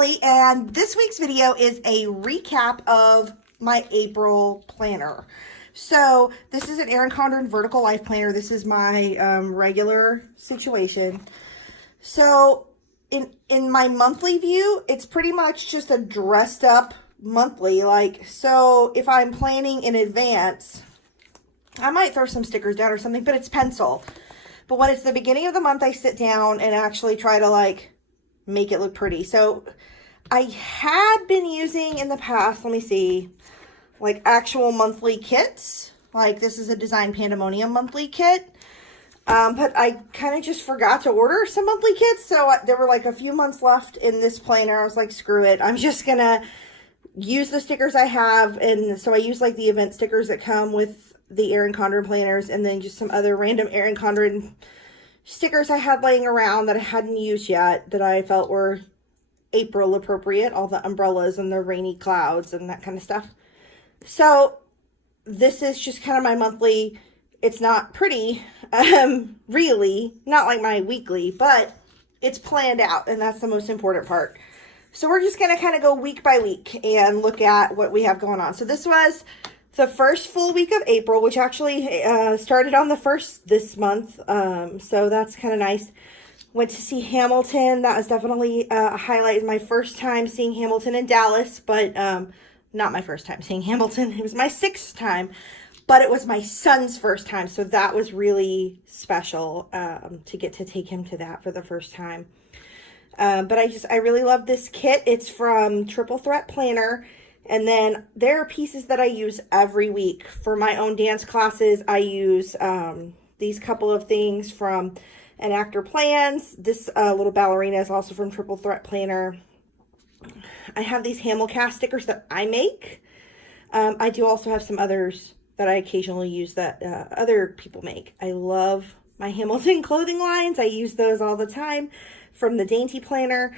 Kelly, and this week's video is a recap of my April planner. So this is an Erin Condren Vertical Life Planner. This is my regular situation. So in my monthly view, it's pretty much just a dressed up monthly. So if I'm planning in advance, I might throw some stickers down or something, but it's pencil. But when it's the beginning of the month, I sit down and actually try to make it look pretty. So I had been using in the past, let me see, actual monthly kits. This is a Design Pandemonium monthly kit. But I kind of just forgot to order some monthly kits. So there were a few months left in this planner. I was like, screw it. I'm just going to use the stickers I have. And so I use the event stickers that come with the Erin Condren planners, and then just some other random Erin Condren stickers I had laying around that I hadn't used yet that I felt were April appropriate, all the umbrellas and the rainy clouds and that kind of stuff. So this is just kind of my monthly. It's not pretty, really, not like my weekly, but it's planned out, and that's the most important part. So we're just going to kind of go week by week and look at what we have going on. So this was the first full week of April, which actually started on the 1st this month. So that's kind of nice. Went to see Hamilton. That was definitely a highlight. My first time seeing Hamilton in Dallas, but not my first time seeing Hamilton. It was my 6th time, but it was my son's first time. So that was really special to get to take him to that for the first time. But I really love this kit. It's from Triple Threat Planner. And then there are pieces that I use every week. For my own dance classes, I use these couple of things from An Actor Plans. This little ballerina is also from Triple Threat Planner. I have these Hamilcast stickers that I make. I do also have some others that I occasionally use that other people make. I love my Hamilton clothing lines. I use those all the time from the Dainty Planner.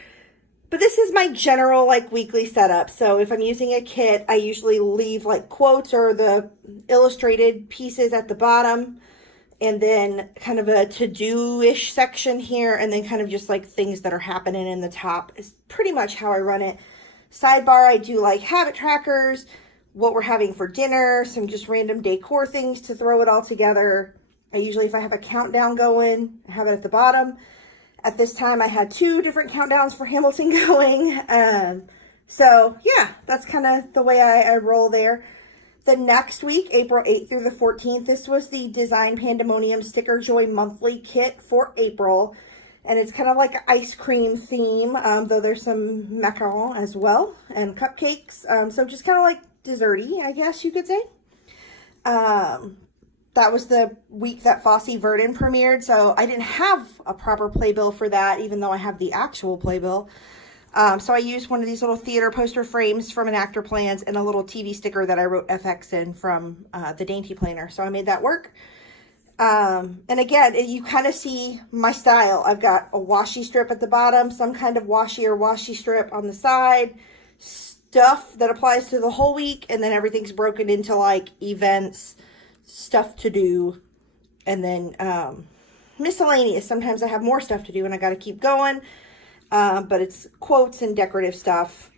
But this is my general weekly setup. So if I'm using a kit, I usually leave quotes or the illustrated pieces at the bottom, and then kind of a to-do-ish section here, and then kind of just things that are happening in the top is pretty much how I run it. Sidebar, I do habit trackers, what we're having for dinner, some just random decor things to throw it all together. I usually, if I have a countdown going, I have it at the bottom. At this time, I had 2 different countdowns for Hamilton going. So, yeah, that's kind of the way I roll there. The next week, April 8th through the 14th, this was the Design Pandemonium Sticker Joy Monthly Kit for April. And it's kind of like an ice cream theme, though there's some macaron as well, and cupcakes. So just kind of desserty, I guess you could say. That was the week that Fosse Verdon premiered, so I didn't have a proper playbill for that, even though I have the actual playbill. So I used one of these little theater poster frames from An Actor Plans and a little TV sticker that I wrote FX in from the Dainty Planner. So I made that work. And again, you kind of see my style. I've got a washi strip at the bottom, some kind of washi or washi strip on the side, stuff that applies to the whole week, and then everything's broken into events, stuff to do, and then miscellaneous. Sometimes I have more stuff to do and I got to keep going, but it's quotes and decorative stuff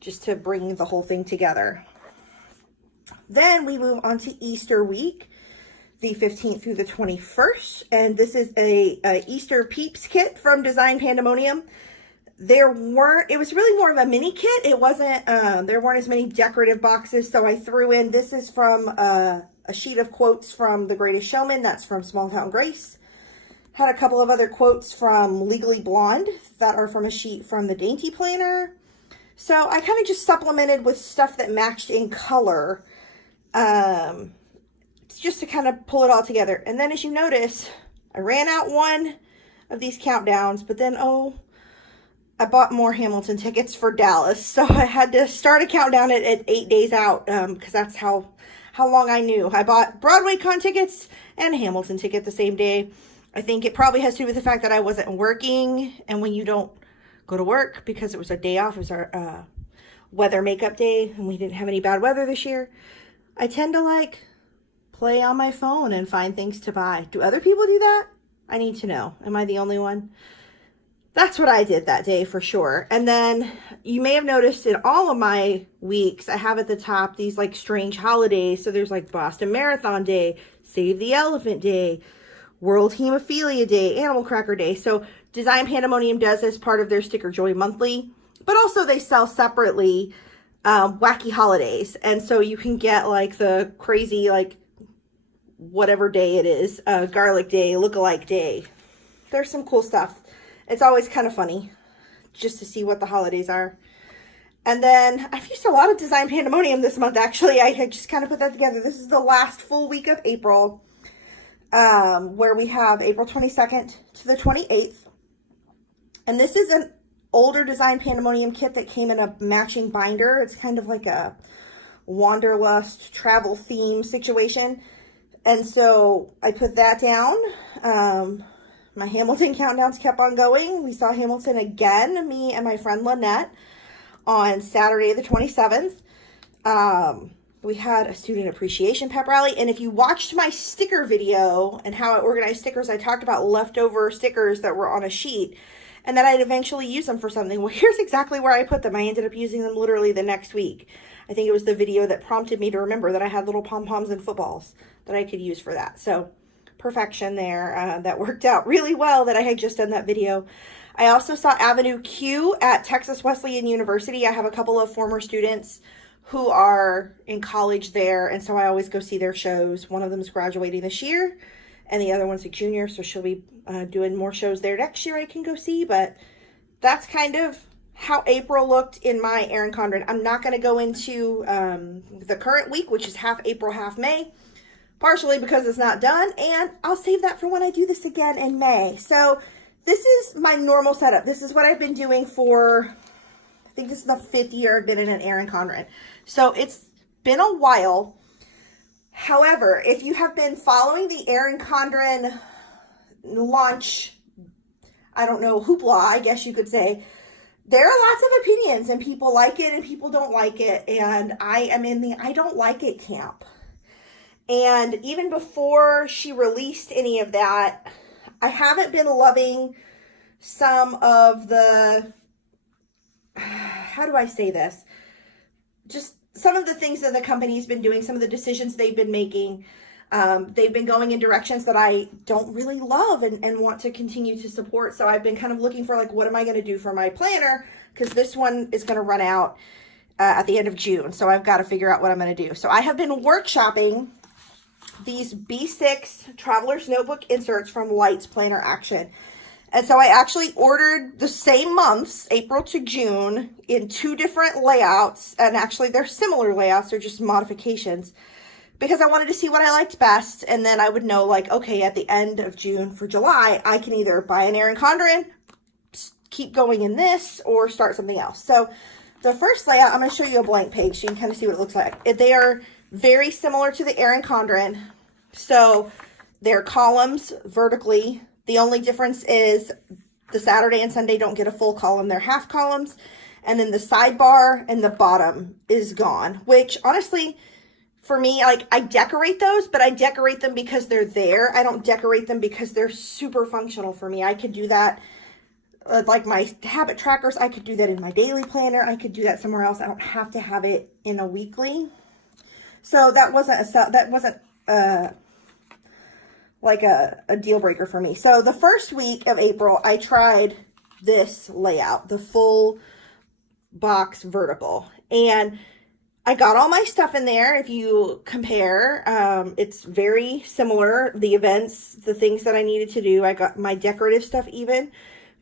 just to bring the whole thing together. Then we move on to Easter week, the 15th through the 21st, and this is a Easter Peeps kit from Design Pandemonium. It was really more of a mini kit. It wasn't, there weren't as many decorative boxes, so I threw in, this is from a sheet of quotes from The Greatest Showman. That's from Small Town Grace. Had a couple of other quotes from Legally Blonde that are from a sheet from the Dainty Planner. So I kind of just supplemented with stuff that matched in color. Just to kind of pull it all together. And then as you notice, I ran out one of these countdowns, but then, I bought more Hamilton tickets for Dallas. So I had to start a countdown at 8 days out, because that's how long I knew. I bought Broadway con tickets and Hamilton ticket the same day. I think it probably has to do with the fact that I wasn't working, and when you don't go to work, because it was a day off, it was our weather makeup day, and we didn't have any bad weather this year, I tend to play on my phone and find things to buy. Do other people do that? I need to know. Am I the only one? that's what I did that day for sure. And then you may have noticed in all of my weeks, I have at the top these like strange holidays. So there's like Boston Marathon Day, Save the Elephant Day, World Hemophilia Day, Animal Cracker Day. So Design Pandemonium does as part of their Sticker Joy Monthly, but also they sell separately wacky holidays. And so you can get like the crazy, like whatever day it is, Garlic Day, Lookalike Day. There's some cool stuff. It's always kind of funny just to see what the holidays are. And then I've used a lot of Design Pandemonium this month, actually. I just kind of put that together. This is the last full week of April, where we have April 22nd to the 28th. And this is an older Design Pandemonium kit that came in a matching binder. It's kind of like a Wanderlust travel theme situation. And so I put that down. My Hamilton countdowns kept on going. We saw Hamilton again, me and my friend Lynette, on Saturday the 27th. We had a student appreciation pep rally. And if you watched my sticker video and how I organized stickers, I talked about leftover stickers that were on a sheet and that I'd eventually use them for something. Well, here's exactly where I put them. I ended up using them literally the next week. I think it was the video that prompted me to remember that I had little pom-poms and footballs that I could use for that. So perfection there. That worked out really well that I had just done that video. I also saw Avenue Q at Texas Wesleyan University. I have a couple of former students who are in college there, and so I always go see their shows. One of them is graduating this year, and the other one's a junior, so she'll be doing more shows there next year I can go see. But that's kind of how April looked in my Erin Condren. I'm not going to go into the current week, which is half April, half May, partially because it's not done, and I'll save that for when I do this again in May. So this is my normal setup. This is what I've been doing for, I think this is the 5th year I've been in an Erin Condren. So it's been a while. However, if you have been following the Erin Condren launch, I don't know, hoopla, I guess you could say, there are lots of opinions and people like it and people don't like it. And I am in the I don't like it camp. And even before she released any of that, I haven't been loving some of the, how do I say this? Just some of the things that the company's been doing, some of the decisions they've been making. They've been going in directions that I don't really love and want to continue to support. So I've been kind of looking for like, what am I going to do for my planner? Because this one is going to run out at the end of June. So I've got to figure out what I'm going to do. So I have been workshopping these B6 Traveler's Notebook inserts from Lights Planner Action. And so I actually ordered the same months, April to June, in 2 different layouts. And actually they're similar layouts, they're just modifications. Because I wanted to see what I liked best. And then I would know like, okay, at the end of June for July, I can either buy an Erin Condren, keep going in this, or start something else. So the first layout, I'm going to show you a blank page so you can kind of see what it looks like. They are very similar to the Erin Condren. So they're columns vertically. The only difference is the Saturday and Sunday don't get a full column. They're half columns. And then the sidebar and the bottom is gone, which honestly, for me, like I decorate those, but I decorate them because they're there. I don't decorate them because they're super functional for me. I could do that like my habit trackers. I could do that in my daily planner. I could do that somewhere else. I don't have to have it in a weekly. So that wasn't like a deal breaker for me. So the first week of April, I tried this layout, the full box vertical, and I got all my stuff in there. If you compare, it's very similar. The events, the things that I needed to do, I got my decorative stuff even,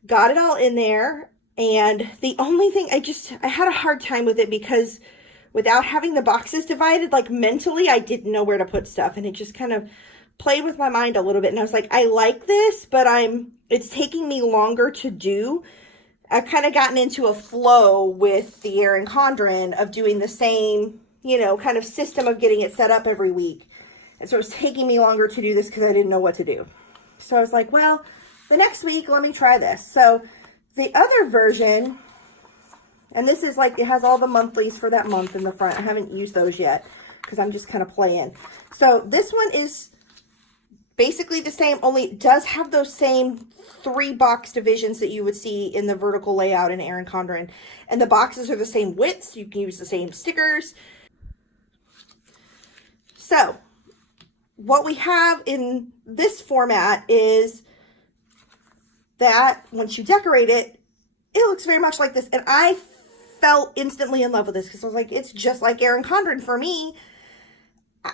got it all in there. And the only thing I had a hard time with it because without having the boxes divided, like mentally, I didn't know where to put stuff. And it just kind of played with my mind a little bit. And I was like, I like this, but it's taking me longer to do. I've kind of gotten into a flow with the Erin Condren of doing the same, kind of system of getting it set up every week. And so it was taking me longer to do this because I didn't know what to do. So I was like, well, the next week, let me try this. So the other version, and this is like, it has all the monthlies for that month in the front. I haven't used those yet because I'm just kind of playing. So this one is basically the same, only it does have those same 3 box divisions that you would see in the vertical layout in Erin Condren. And the boxes are the same widths. You can use the same stickers. So what we have in this format is that once you decorate it, it looks very much like this. And I fell instantly in love with this because I was like, it's just like Erin Condren for me.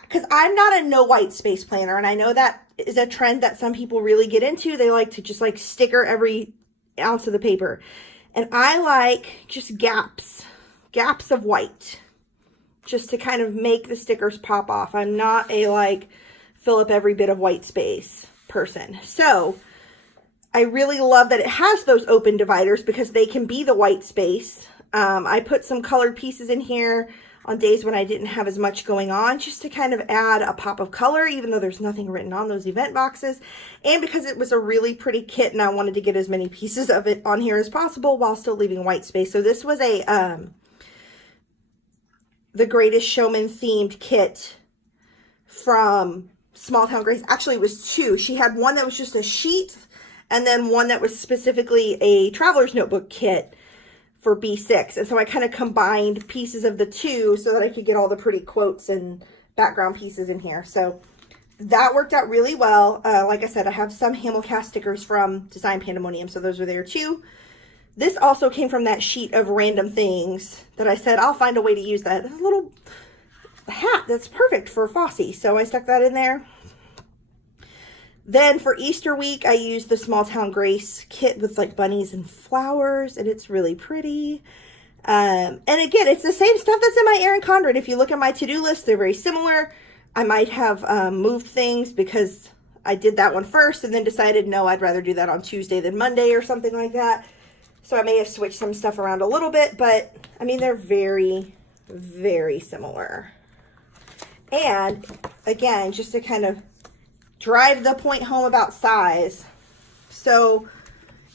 Because I'm not a no white space planner, and I know that is a trend that some people really get into. They like to just like sticker every ounce of the paper. And I like just gaps of white, just to kind of make the stickers pop off. I'm not a like fill up every bit of white space person. So I really love that it has those open dividers because they can be the white space. I put some colored pieces in here on days when I didn't have as much going on, just to kind of add a pop of color, even though there's nothing written on those event boxes. And because it was a really pretty kit and I wanted to get as many pieces of it on here as possible while still leaving white space. So this was a The Greatest Showman themed kit from Small Town Grace. Actually, it was 2. She had one that was just a sheet and then one that was specifically a traveler's notebook kit for B6. And so I kind of combined pieces of the 2 so that I could get all the pretty quotes and background pieces in here. So that worked out really well. Like I said, I have some Hamilcast stickers from Design Pandemonium, so those were there too. This also came from that sheet of random things that I said, I'll find a way to use that. There's a little hat that's perfect for Fosse, so I stuck that in there. Then for Easter week, I used the Small Town Grace kit with like bunnies and flowers, and it's really pretty. And again, it's the same stuff that's in my Erin Condren. If you look at my to-do list, they're very similar. I might have moved things because I did that one first and then decided, no, I'd rather do that on Tuesday than Monday or something like that. So I may have switched some stuff around a little bit, but I mean, they're very, very similar. And again, just to kind of drive the point home about size. So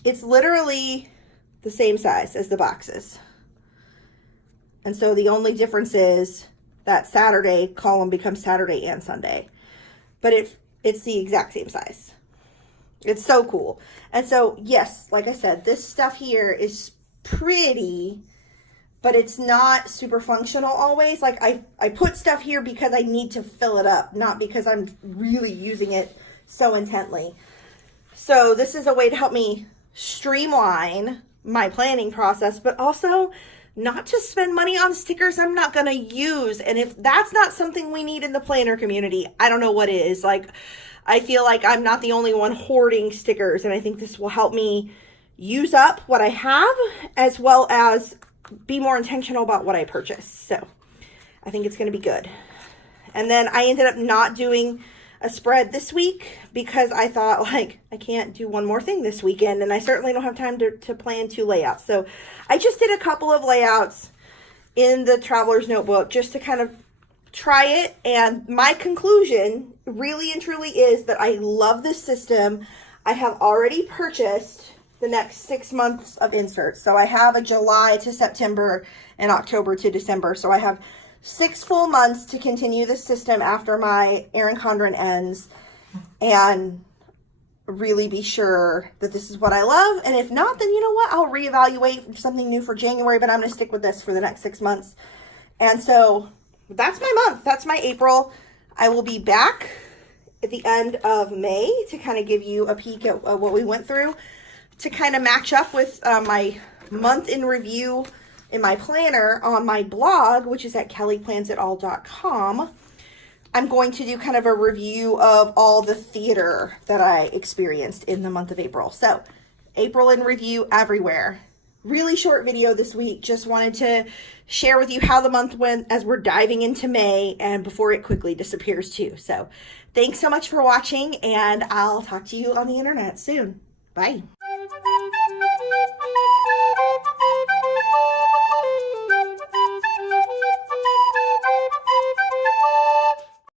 it's literally the same size as the boxes. And so the only difference is that Saturday column becomes Saturday and Sunday. But it's the exact same size. It's so cool. And so, yes, like I said, this stuff here is pretty, but it's not super functional always. Like I put stuff here because I need to fill it up, not because I'm really using it so intently. So this is a way to help me streamline my planning process, but also not to spend money on stickers I'm not going to use. And if that's not something we need in the planner community, I don't know what is. Like, I feel like I'm not the only one hoarding stickers, and I think this will help me use up what I have as well as be more intentional about what I purchase. So I think it's going to be good. And then I ended up not doing a spread this week because I thought, like, I can't do one more thing this weekend, and I certainly don't have time to plan 2 layouts. So I just did a couple of layouts in the Traveler's Notebook just to kind of try it. And my conclusion really and truly is that I love this system. I have already purchased the next 6 months of inserts. So I have a July to September and October to December. So I have 6 full months to continue the system after my Erin Condren ends and really be sure that this is what I love. And if not, then you know what? I'll reevaluate something new for January, but I'm going to stick with this for the next 6 months. And so that's my month. That's my April. I will be back at the end of May to kind of give you a peek at what we went through to kind of match up with my month in review in my planner on my blog, which is at kellyplansitall.com. I'm going to do kind of a review of all the theater that I experienced in the month of April. So April in review everywhere. Really short video this week. Just wanted to share with you how the month went as we're diving into May and before it quickly disappears too. So thanks so much for watching, and I'll talk to you on the internet soon. Bye.